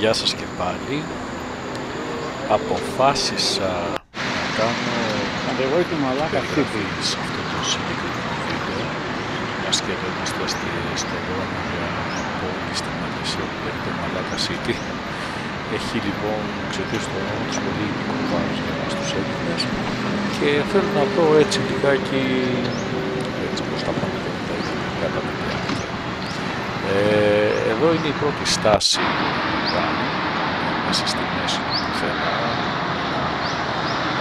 Γεια σας και πάλι. Αποφάσισα να κάνω περιγραφή σε αυτό το συγκεκριμένο βίντεο, μιας και εδώ είμαστε στο δρόμο για μια πόλη στη Μαλαισία που λέγεται Malacca City. Έχει λοιπόν εξαιτίας του ονόματος πολύ ειδικό βάρος για εμάς τους Έλληνες και θέλω να δω έτσι λιγάκι έτσι πώς τα πάμε και τα ειδικά τα παιδιά. Εδώ είναι η πρώτη στάση που κάνει μέσα στη μέση του πουθενά,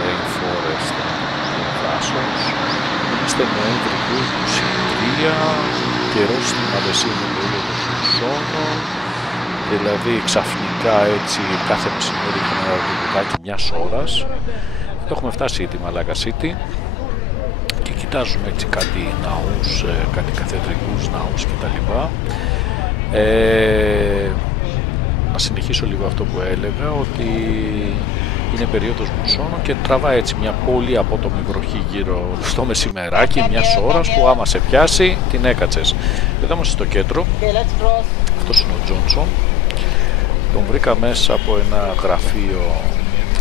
rainforest του δάσος. Είμαστε Νοέμβρη του 23, καιρός στη Μαλαισία είναι περίοδος μουσώνων, δηλαδή ξαφνικά έτσι κάθε μεσημέρι έχουμε ένα ρωτικάκι μιας ώρας. Έχουμε φτάσει τη Malacca City και κοιτάζουμε έτσι κάτι ναούς, κάτι καθεδρικούς ναούς κτλ. Να συνεχίσω λίγο αυτό που έλεγα, ότι είναι περίοδος μουσώνων και τραβάει έτσι μια πολύ απότομη βροχή γύρω στο μεσημεράκι μιας ώρας που άμα σε πιάσει την έκατσες. Εδώ είμαστε στο κέντρο, αυτός είναι ο Τζόνσον, τον βρήκα μέσα από ένα γραφείο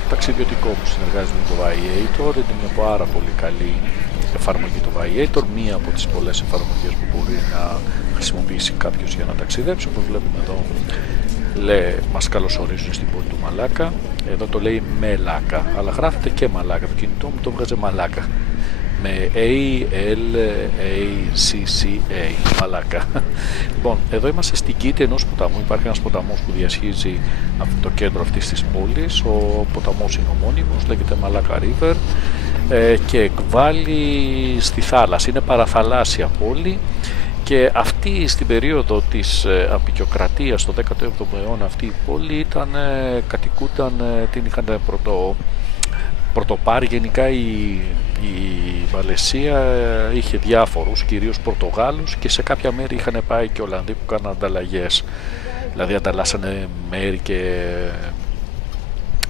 ταξιδιωτικό που συνεργάζεται με το Viator. Είναι μια πάρα πολύ καλή εφαρμογή του Viator, μία από τις πολλές εφαρμογές που μπορεί να χρησιμοποιήσει κάποιος για να ταξιδέψει. Όπως βλέπουμε εδώ λέει, μας καλωσορίζουν στην πόλη του Malacca. Εδώ το λέει Melaka, αλλά γράφεται και Malacca. Το κινητό μου το βγάζει Malacca με A-L-A-C-C-A, Malacca. Λοιπόν, εδώ είμαστε στην κήτη ενός ποταμού. Υπάρχει ένας ποταμός που διασχίζει το κέντρο αυτής της πόλης. Ο ποταμός είναι ομώνυμος, λέγεται Malacca River και εκβάλλει στη θάλασσα. Είναι παραθαλάσσια πόλη. Και αυτή στην περίοδο της αποικιοκρατίας το 17ο αιώνα αυτή η πόλη κατοικούταν, την είχαν πρωτοπάρει γενικά η Μαλαισία, είχε διάφορους, κυρίως Πορτογάλους και σε κάποια μέρη είχαν πάει και Ολλανδοί που κάναν ανταλλαγές, δηλαδή ανταλλάσσανε μέρη και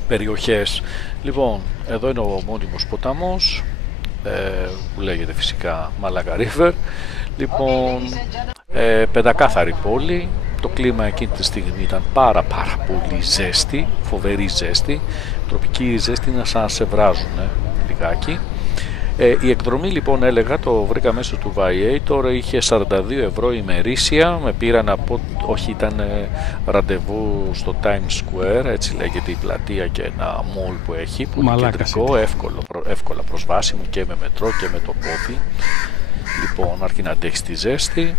περιοχές. Λοιπόν, εδώ είναι ο μόνιμος ποταμός που λέγεται φυσικά Malacca River. Λοιπόν, πεντακάθαρη πόλη. Το κλίμα εκείνη τη στιγμή ήταν πάρα πολύ ζέστη, φοβερή ζέστη. Τροπική ζέστη είναι σαν να σε βράζουν λιγάκι. Η εκδρομή λοιπόν έλεγα, το βρήκα μέσω του Viator, είχε 42 ευρώ ημερήσια. Με πήραν από, όχι ήταν ραντεβού στο Times Square, έτσι λέγεται η πλατεία και ένα mall που έχει, που είναι κεντρικό, εύκολα προσβάσιμο και με μετρό και με το πόδι. Λοιπόν, αρκεί να αντέχεις τη ζέστη.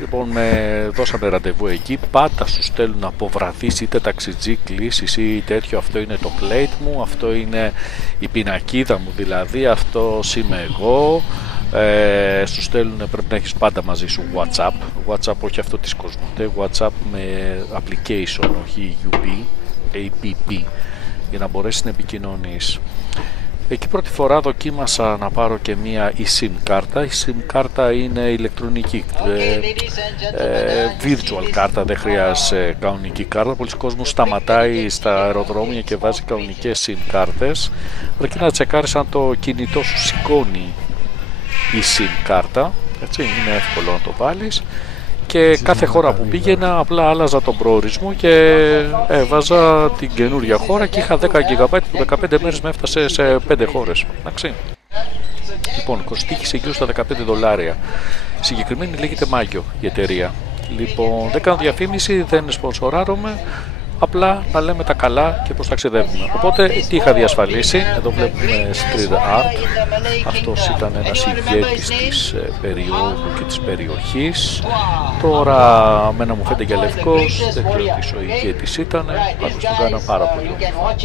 Λοιπόν, με δώσανε ραντεβού εκεί. Πάντα σου στέλνουν από βραδείς είτε ταξιτζή κλήσεις ή τέτοιο. Αυτό είναι το plate μου, αυτό είναι η πινακίδα μου, δηλαδή αυτό είμαι εγώ. Σου στέλνουν, πρέπει να έχεις πάντα μαζί σου WhatsApp, όχι αυτό της Κοσμοτέ, WhatsApp με application, όχι APP, για να μπορέσεις να επικοινωνείς. Εκεί πρώτη φορά δοκίμασα να πάρω και μία eSIM κάρτα. Η SIM κάρτα είναι ηλεκτρονική, virtual κάρτα, δεν χρειάζεται κανονική κάρτα. Πολλοί κόσμος σταματάει στα αεροδρόμια και βάζει κανονικές SIM κάρτες. Αρκεί να τσεκάρεις αν το κινητό σου σηκώνει η SIM κάρτα, έτσι, είναι εύκολο να το βάλεις. Και κάθε χώρα που πήγαινα απλά άλλαζα τον προορισμό και έβαζα την καινούργια χώρα και είχα 10 GB που 15 μέρες με έφτασε σε 5 χώρες. Εντάξει. Λοιπόν, κοστίχησε γύρω στα $15. Συγκεκριμένη λέγεται Μάγιο η εταιρεία. Λοιπόν, δεν κάνω διαφήμιση, δεν σπονσοράρομαι, απλά να λέμε τα καλά και πώς ταξιδεύουμε. Οπότε τι είχα διασφαλίσει, εδώ βλέπουμε street art, αυτός ήταν ένας ηγέτης της περίοδου και της περιοχής. Τώρα μένα μου φαίνεται για λευκός, δεν ξέρω τι ο ηγέτης ήταν, πάντως τον κάνα πάρα πολύ όμορφο,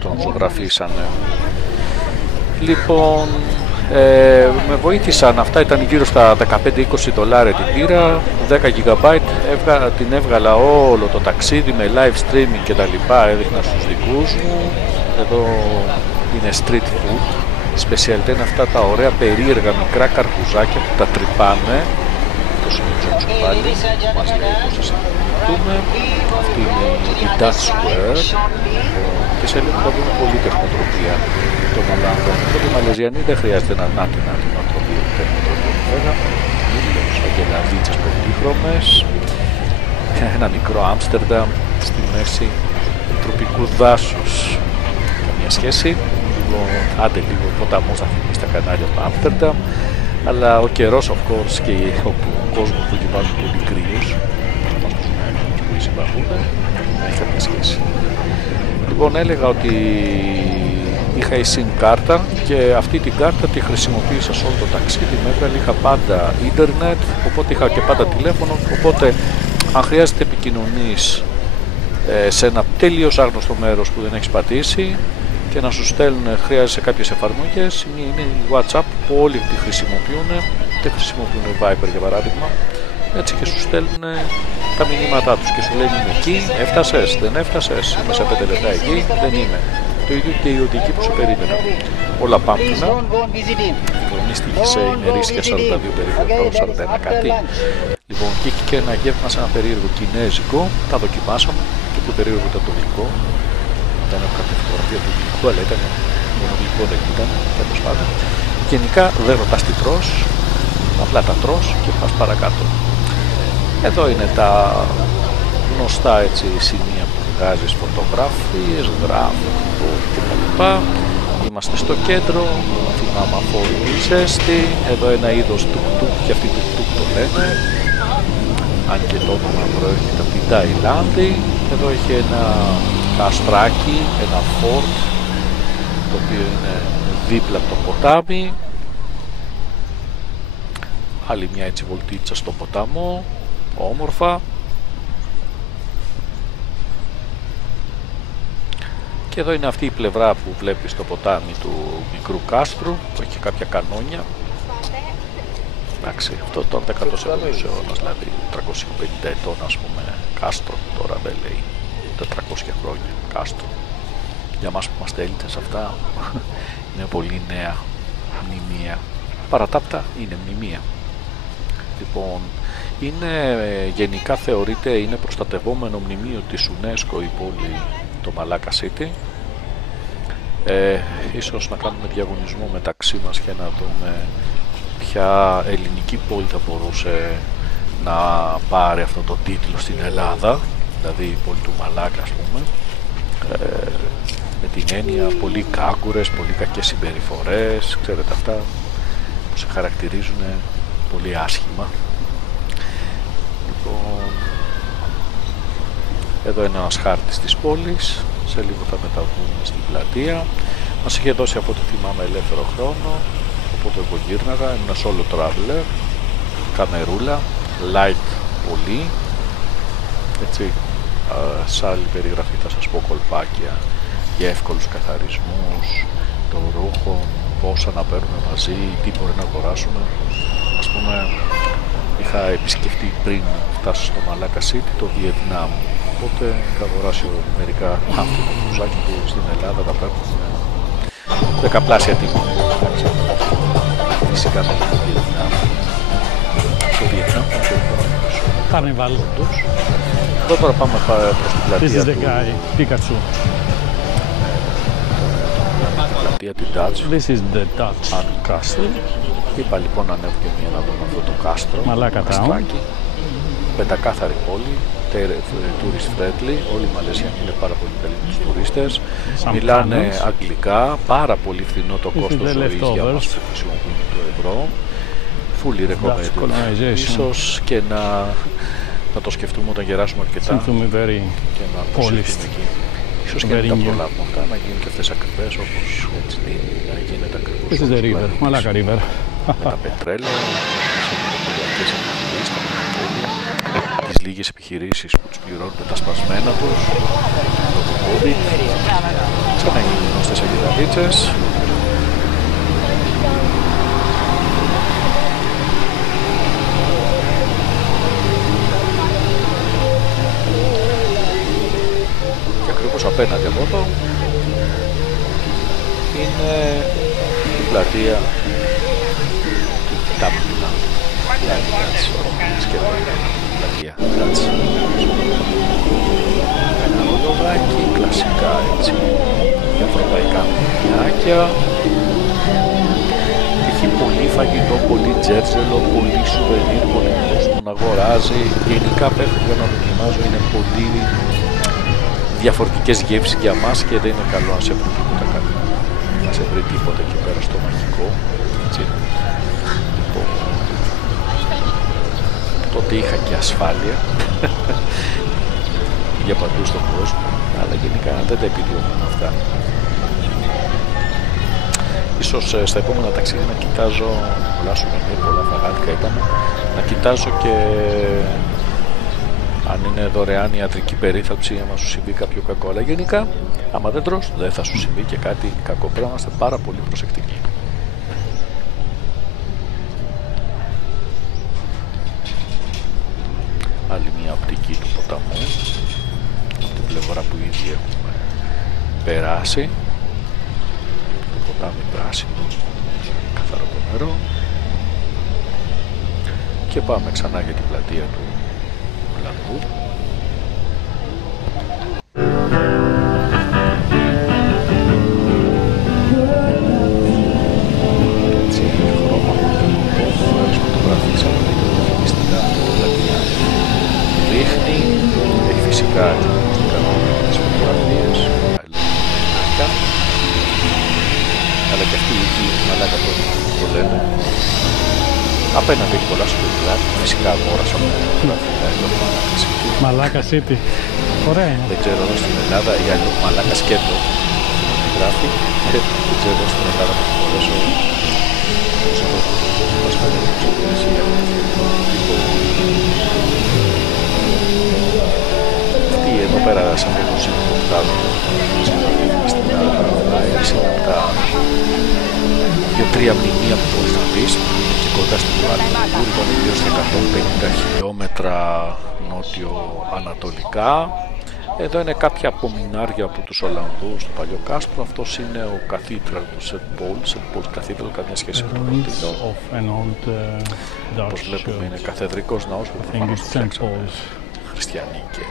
τον ζωγραφίσανε. Λοιπόν, με βοήθησαν, αυτά ήταν γύρω στα $15-20 την πήρα, 10 GB, την έβγαλα όλο το ταξίδι με live streaming και τα λοιπά, έδειχνα στους δικούς μου. Εδώ είναι street food, σπεσιαλιτέ είναι αυτά τα ωραία περίεργα μικρά καρπουζάκια που τα τρυπάνε. Το συνεχίζουμε πάλι, μας λέει πως θα συνεχίσουμε. Αυτή είναι η Dutch Square και σε λίγο θα δούμε πολύ τεχνοτροπία των Ολλανδών. Οπότε οι Μαλαιζιανοί δεν χρειάζεται να την τεχνοτροπία βέβαια. Αγελαδίτσες πολύχρωμες, ένα μικρό Άμστερνταμ, στη μέση του τροπικού δάσους. Καμία σχέση. Λοιπόν, άντε λίγο ποταμό θα θυμίσει τα κανάλια του Άμστερνταμ, αλλά ο καιρός of course και ο κόσμος που εκεί πάνω πολύ κρύος, όπως που συμπαθούν, δεν έχει καμία σχέση. Λοιπόν, έλεγα ότι είχα η SIM κάρτα και αυτή την κάρτα τη χρησιμοποίησα σε όλο το ταξίδι. Με έβγαλε, είχα πάντα ίντερνετ, οπότε είχα και πάντα τηλέφωνο. Οπότε, αν χρειάζεται επικοινωνείς σε ένα τελείως άγνωστο μέρος που δεν έχεις πατήσει και να σου στέλνουν, χρειάζεσαι κάποιες εφαρμογές. Μία είναι η WhatsApp που όλοι τη χρησιμοποιούν, δεν χρησιμοποιούν Viber για παράδειγμα. Έτσι και σου στέλνουν τα μηνύματά τους και σου λένε είμαι εκεί, έφτασες, δεν έφτασες, είμαι σε 5 λεπτά εκεί, δεν είμαι. Το ίδιο και οι οδικοί που σε περίμεναν. Όλα πάμπτουνα. Η γραμμή στήχησε ημερήσια 42 περίπου, 41 κάτι. Λοιπόν, και είχε και ένα γεύμα σε ένα περίεργο κινέζικο, τα δοκιμάσαμε. Το πιο περίεργο ήταν το γλυκό. Δεν έχω κάποια φωτογραφία του γλυκού, αλλά ήταν μόνο γλυκό, δεν ήταν, τέλος πάντων. Γενικά δεν ρωτάς τι τρως, απλά τα τρως και πας παρακάτω. Εδώ είναι τα γνωστά έτσι σημεία που βγάζεις φωτογραφίες, γράφω κτλ. Είμαστε στο κέντρο, θυμάμαι αφορμή ζέστη, εδώ ένα είδος τουκ-τουκ και αυτοί τουκ-τουκ το λένε, αν και το όνομα προέρχεται από την Ταϊλάνδη. Εδώ έχει ένα καστράκι, ένα φόρτ, το οποίο είναι δίπλα από το ποτάμι. Άλλη μια έτσι βολτίτσα στο ποταμό, όμορφα. Και εδώ είναι αυτή η πλευρά που βλέπεις το ποτάμι του μικρού κάστρου, που έχει κάποια κανόνια. Εντάξει, αυτό το 17ος αιώνας, δηλαδή 350 ετών ας πούμε κάστρο, τώρα δεν λέει 400 χρόνια κάστρο. Για μας που είμαστε Έλληνες αυτά είναι πολύ νέα μνημεία. Παρατάπτα είναι μνημεία. Λοιπόν, είναι γενικά θεωρείται, είναι προστατευόμενο μνημείο της UNESCO η πόλη το Μαλάκα City. Ίσως να κάνουμε διαγωνισμό μεταξύ μας και να δούμε ποια ελληνική πόλη θα μπορούσε να πάρει αυτό το τίτλο στην Ελλάδα, δηλαδή η πόλη του Μαλάκα ας πούμε, με την έννοια πολύ κάγκουρες, πολύ κακές συμπεριφορές, ξέρετε αυτά που σε χαρακτηρίζουν πολύ άσχημα. Λοιπόν, εδώ είναι ένας χάρτης της πόλης, σε λίγο θα μεταβούμε στην πλατεία. Μας είχε δώσει από ό,τι θυμάμαι ελεύθερο χρόνο, οπότε εγώ γύρναγα, ήμουν solo traveler, καμερούλα, light πολύ, έτσι, σε άλλη περιγραφή θα σας πω κολπάκια για εύκολους καθαρισμούς, το ρούχο, πόσα να παίρνουμε μαζί, τι μπορεί να αγοράσουμε. Ας πούμε, είχα επισκεφτεί πριν φτάσω στο Μαλάκα City το Βιετνάμ, οπότε είχα αγοράσει μερικά άνθρωποι μπουζάκι που στην Ελλάδα τα παίρνουν δεκαπλάσια τιμή. Φυσικά με το Βιετνάμ. Το Βιετνάμ είναι το επόμενος. Carnival. Εδώ τώρα πάμε προς την πλατεία This is the του... guy, Pikachu. Πλατεία την Dutch. This is the Dutch castle. Είπα λοιπόν να ανέβω και μία να δούμε αυτό το κάστρο. Μαλάκα Town. Πεντακάθαρη πόλη, tourist friendly, όλοι οι Μαλαισιανοί είναι πάρα πολύ καλοί με τους τουρίστες. Μιλάνε αγγλικά, πάρα πολύ φθηνό το κόστος ζωής για μας που χρησιμοποιούν το ευρώ. Fully recommended. Ίσως και να το σκεφτούμε όταν γεράσουμε αρκετά και να προσέχουμε εκεί. Ίσως και να τα προλάβουμε αυτά, να γίνουν και αυτές ακριβές όπως έτσι να γίνεται ακριβώς. This is the river, Malacca River. Με τα πετρέλαια, τις λίγες επιχειρήσεις που τους πληρώνουν τα σπασμένα τους, το COVID, ξανά οι γνωστές αγγελαδίτσες. Και ακριβώς απέναντι από εδώ είναι η πλατεία Τάμπλα. Πλατεία Τάτς. Ένα ρολογάκι, κλασικά έτσι, ευρωπαϊκά μηνιάκια. Έχει πολύ φαγητό, πολύ τζέρτζελο, πολύ σουβενίρ, πολύ κόσμο να αγοράζει. Γενικά μέχρι για να δοκιμάζω είναι πολύ διαφορετικές γεύσεις για μας και δεν είναι καλό να σε βρει τίποτα κάτι. Να σε βρει τίποτα εκεί πέρα στο μαγικό. Έτσι. Λοιπόν, τότε είχα και ασφάλεια για παντού στον κόσμο, αλλά γενικά δεν τα επιδιώκουμε αυτά. Ίσως στα επόμενα ταξίδια να κοιτάζω πολλά σουβενίρ, πολλά φαγάτικα ήταν, να κοιτάζω και αν είναι δωρεάν ιατρική περίθαλψη, άμα σου συμβεί κάποιο κακό. Αλλά γενικά, άμα δεν τρως, δεν θα σου συμβεί και κάτι κακό. Πρέπει να είστε πάρα πολύ προσεκτικοί. Άλλη μια οπτική του ποταμού, από την πλευρά που ήδη έχουμε περάσει. Το ποτάμι πράσινο, καθαρό το νερό. Και πάμε ξανά για την πλατεία του Λαγκού. Έτσι, χρώμα που φωτογραφίσαμε την διαφημιστικά πλατεία δείχνει. Έχει φυσικά τις φωτογραφίες, αλλά και αυτή η λυκή μαλάκα το λένε. Απέναντι έχει πολλά σπουδιά, φυσικά αγόρασα με Μαλάκα City. Ωραία είναι. Δεν ξέρω εδώ στην Ελλάδα, η άλλη Μαλάκα σκέτο γράφει, δεν ξέρω εδώ στην Ελλάδα που μπορέσω τους ανθρώπους που μας φαίνεται τους υπηρεσία. Αυτή εδώ πέρα σαν λίγο ζήτημα που βγάζουν στην Ελλάδα, είναι από τα 2-3 μνημεία που μπορείς να πεις και κοντά στην Κουάλα-Λουμπούρ, ήταν ιδίως 150 χιλιόμετρα νότιο-ανατολικά. Εδώ είναι κάποια απομεινάρια από τους Ολλανδούς στο παλιό κάστρο. Αυτός είναι ο Cathedral του St. Paul's Cathedral, καμία σχέση με το Λονδίνο. Όπως βλέπουμε είναι καθεδρικός ναός που προφανώς χριστιανοί και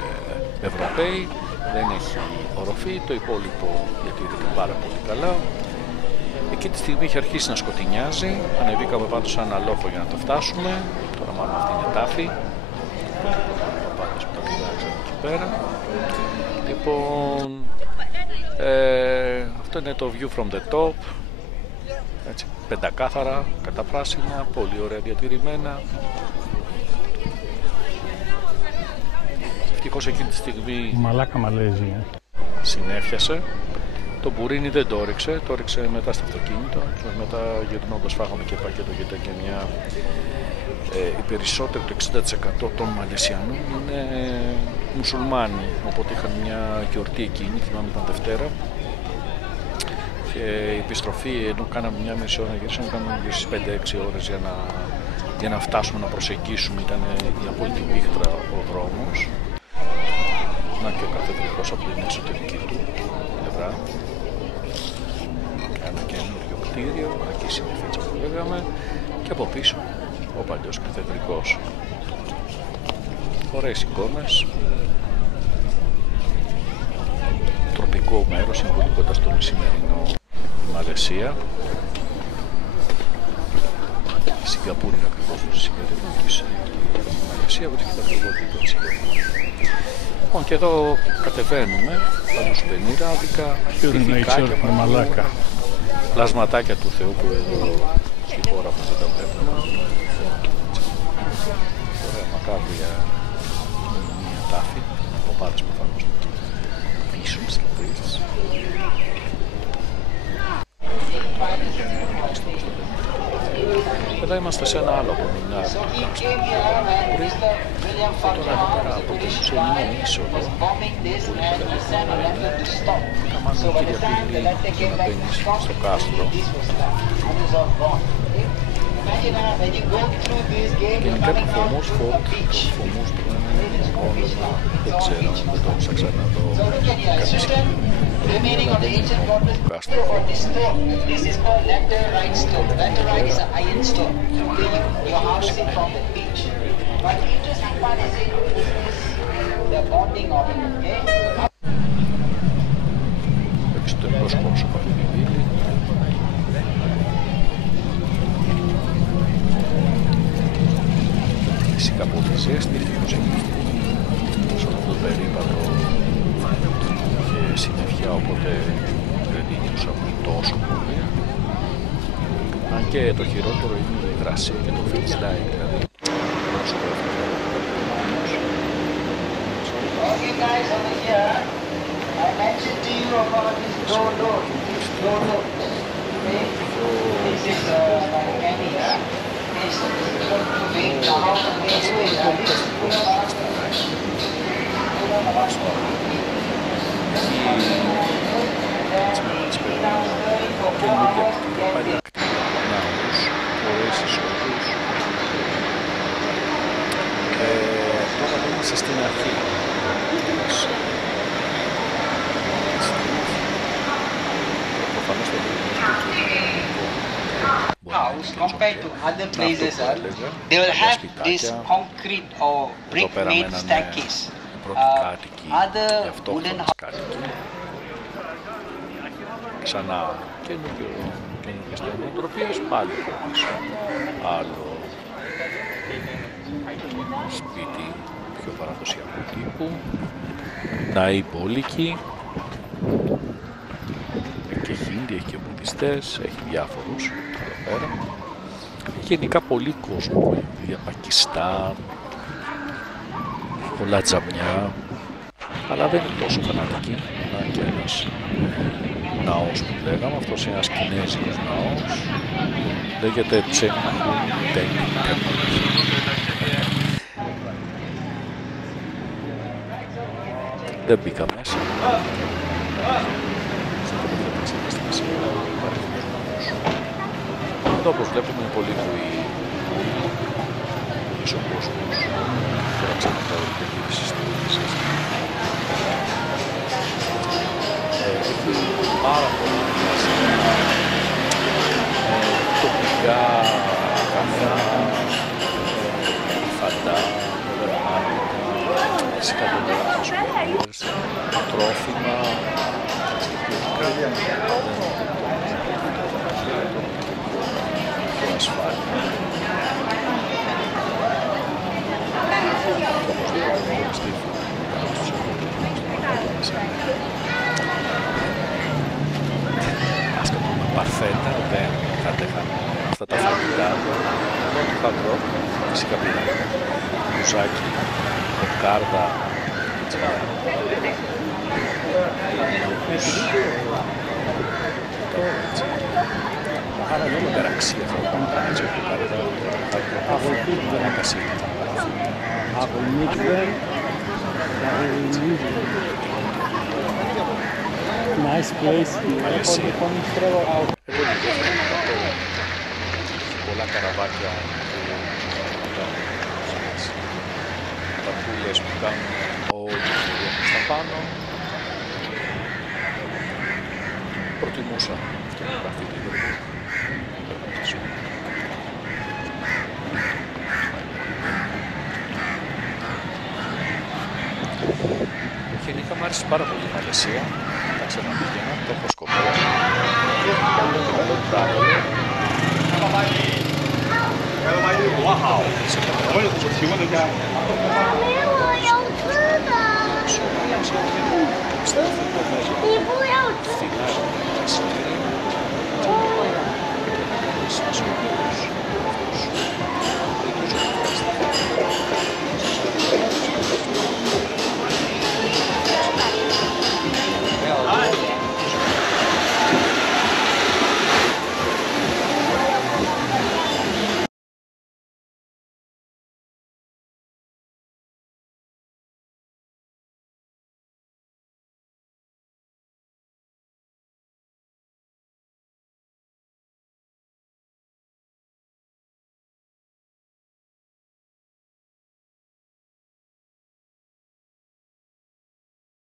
Ευρωπαίοι. Δεν έχει οροφή, το υπόλοιπο διατηρείται πάρα πολύ καλά. Εκεί τη στιγμή είχε αρχίσει να σκοτεινιάζει, ανεβήκαμε πάνω σε ένα λόφο για να το φτάσουμε. Τώρα μάλλον αυτή είναι τάφη. Παπάδες που τα πειράξαν εκεί πέρα. Λοιπόν, αυτό είναι το view from the top. Έτσι, πεντακάθαρα, καταπράσινα, πολύ ωραία διατηρημένα. Ευτυχώς εκείνη τη στιγμή Μαλάκα Μαλέζια συνέφιασε. Το μπουρίνι δεν το όριξε, το όριξε μετά στο αυτοκίνητο και μετά γυρνώντας φάγαμε και πακέτο, γιατί και μια οι περισσότεροι, το 60% των Μαλαισιανών είναι μουσουλμάνοι, οπότε είχαν μια γιορτή εκείνη, θυμάμαι ήταν Δευτέρα, και η επιστροφή, ενώ κάναμε μια μισή ώρα να γυρίσαμε, κάναμε γύρω στις 5-6 ώρες για να φτάσουμε να προσεγγίσουμε. Ήταν η απόλυτη πίχτρα ο δρόμος. Να και ο καθεδρικός από την εσωτερική του πλευρά. Ένα καινούριο κτίριο, εκεί συνηθίτσα που λέγαμε, και από πίσω ο παλιός καθεδρικός. Ωραίες εικόνες. Τροπικό μέρος, είναι πολύ κοντά στον σημερινό Μαλαισία. Η Σιγκαπούρη είναι ακριβώς το σημερινό της Μαλαισία, βρίσκεται ακριβώς δίπλα της Σιγκαπούρη. Λοιπόν, και εδώ κατεβαίνουμε, πάνω σπενήραδικα, τυφικάκια, Μαλάκα. πλασματάκια του Θεού που εδώ στη χώρα μας δεν τα βλέπουμε. Ωραία μακάβρια μια τάφη, ποπάδες προφανώς πίσω στην πίστη. Εδώ είμαστε σε ένα άλλο απομεινάρι του κάστρου. Τώρα εδώ πέρα αποτελούσε μια είσοδο πολύ καταληφωμένη. Ήταν μάλλον η κύρια πύλη για να μπαίνεις στο κάστρο. Γενικά το Φωμός Φόρτ, το Φωμός που είναι όνομα, δεν ξέρω, δεν το ψάξα να δω κάποια συγκεκριμένη. Remaining on the ancient corpus for this stone. This is called laterite stone. Laterite is an iron stone. You're harvesting from the beach. But the interesting part is the bonding of it. Okay? Εξωτερικός χώρος από αυτή την πύλη. Φυσικά πολύ ζέστη, ευτυχώς έχει σε αυτό το περίπατο συννεφιά, οπότε δεν την νιώσαμε τόσο πολύ. Αν και το χειρότερο είναι η υγρασία και το freeze-dye, δηλαδή όσο το έφυγε. Okay guys, over here, I mentioned to you about this door. Okay? This is my candy, yeah? This is going to make the house amazing. This is full of τώρα είμαστε στην αρχή. house compared to other places, they will have this concrete or brick made staircase. Other wooden ξανά καινούργιες νοοτροπίες, πάλι πίσω. Άλλο σπίτι πιο παραδοσιακού τύπου, ναοί μπόλικοι, έχει και Χίντι, έχει και Βουδιστές, έχει διάφορους εδώ πέρα. Γενικά πολύ κόσμο, για Πακιστάν, πολλά τζαμιά, αλλά δεν είναι τόσο φανατική. Να και ένας ναός που λέγαμε, αυτός είναι ένας κινέζικος ναός, λέγεται Τσενχούν Τέγκ Τέμπλ. Δεν μπήκα μέσα. Εδώ όπως βλέπουμε είναι πολύ βουή, πολύς ο κόσμος. Τώρα ξανά και γύρισε στη βουλή. Έχει πάρα πολλά τοπικά καφέ, φαντά, φυσικά τρόφιμα, και ασφάλεια. Παρθέτα, δεν κατέχαμε αυτά τα φαγητά. Μόνο το χαλρό, φυσικά πήραμε μπουζάκι, κοκάρδα, άρα δεν είναι υπεραξία αυτό που κάνουμε έτσι, κοκάρδα, κασίτα. Nice place. Πολλά καραβάκια τα πουλες που κάνουν όλοι στα πάνω. Προτιμούσα αυτό το γραφείο του Γιώργου. Γενικά μου άρεσε πάρα πολύ η Μαλαισία. Θα ξαναπήγαινα, το έχω σκοπό. Καλό travel. Φθηνά,